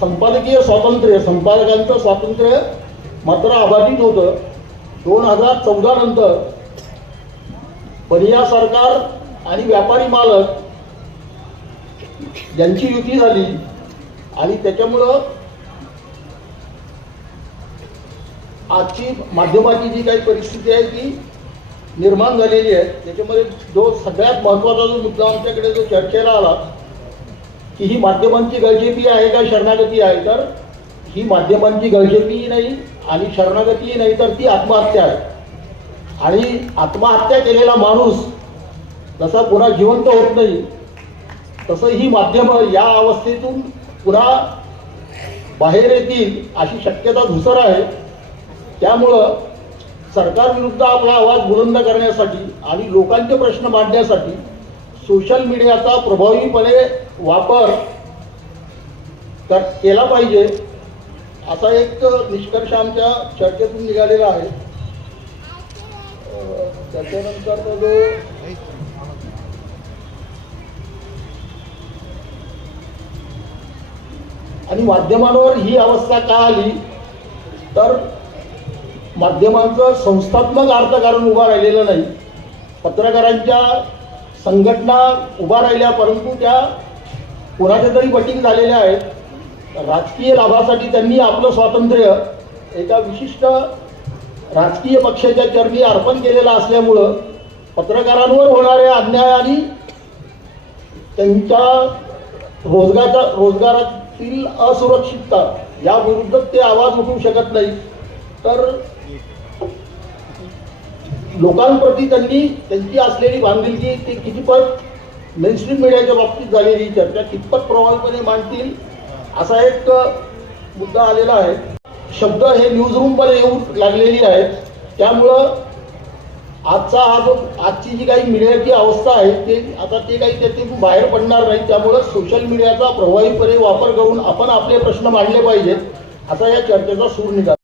संपादकीय स्वातंत्र्य संपादकांचं स्वातंत्र्य मात्र अबाधित होतं. दोन हजार चौदा नंतर परिया सरकार आणि व्यापारी मालक यांची युती झाली आणि त्याच्यामुळं आजची माध्यमाची जी काही परिस्थिती आहे ती निर्माण झालेली आहे. त्याच्यामध्ये जो सगळ्यात महत्त्वाचा जो मुद्दा आमच्याकडे जो चर्चेला आला की ही माध्यमांची गळजेपी आहे का शरणागती आहे? तर ही माध्यमांची गळजेपीही नाही आणि शरणागतीही नाही तर ती आत्महत्या आहे. आणि आत्महत्या केलेला माणूस जसा पुन्हा जिवंत होत नाही तसं ही माध्यमं या अवस्थेतून पुन्हा बाहेर येतील अशी शक्यता धुसर आहे. त्यामुळं सरकारविरुद्ध आपला आवाज बुलंद करण्यासाठी आणि लोकांचे प्रश्न मांडण्यासाठी सोशल मीडियाचा प्रभावीपणे वापर तर केला पाहिजे असा एक निष्कर्ष आमच्या चर्चेतून निघालेला आहे. त्याच्यानंतर जो आणि माध्यमांवर ही अवस्था का आली? तर माध्यमांचं संस्थात्मक अर्थकारण उभं राहिलेलं नाही. पत्रकारांच्या संघटना उभा राहिल्या परंतु त्या कोणाच्या तरी बटिंग झालेल्या आहेत. राजकीय लाभासाठी त्यांनी आपलं स्वातंत्र्य एका विशिष्ट राजकीय पक्षाच्या चरणी अर्पण केलेलं असल्यामुळं पत्रकारांवर होणाऱ्या अन्याय आणि त्यांच्या रोजगारचा रोजगारातील असुरक्षितता याविरुद्ध ते आवाज उठवू शकत नाही तर लोकांप्रती त्यांनी त्यांची असलेली बांधिलकी ती कितीपत मेनस्ट्रीम मीडियाच्या बाबतीत झालेली चर्चा कितपत प्रभावीपणे मांडतील असा एक मुद्दा आलेला आहे. शब्द हे न्यूज रूमवर येऊ लागलेली आहेत. त्यामुळं आजचा हा जो आजची जी काही मीडियाची अवस्था आहे ते आता ते काही त्यातून बाहेर पडणार नाही. त्यामुळं सोशल मीडियाचा प्रभावीपणे वापर करून आपण आपले प्रश्न मांडले पाहिजेत असा या चर्चेचा सूर निघाला.